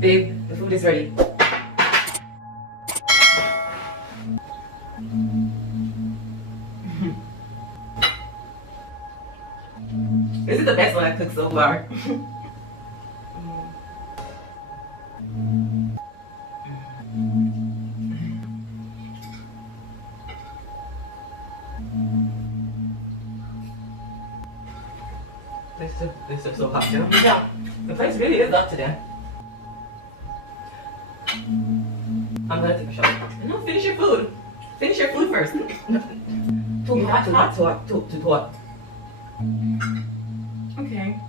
Babe, the food is ready. This is the best one I've cooked so far. This is so hot too. Yeah, the place really is up today. I'm gonna take a shower. No, finish your food. Finish your food first. Too hot. Too hot. Okay.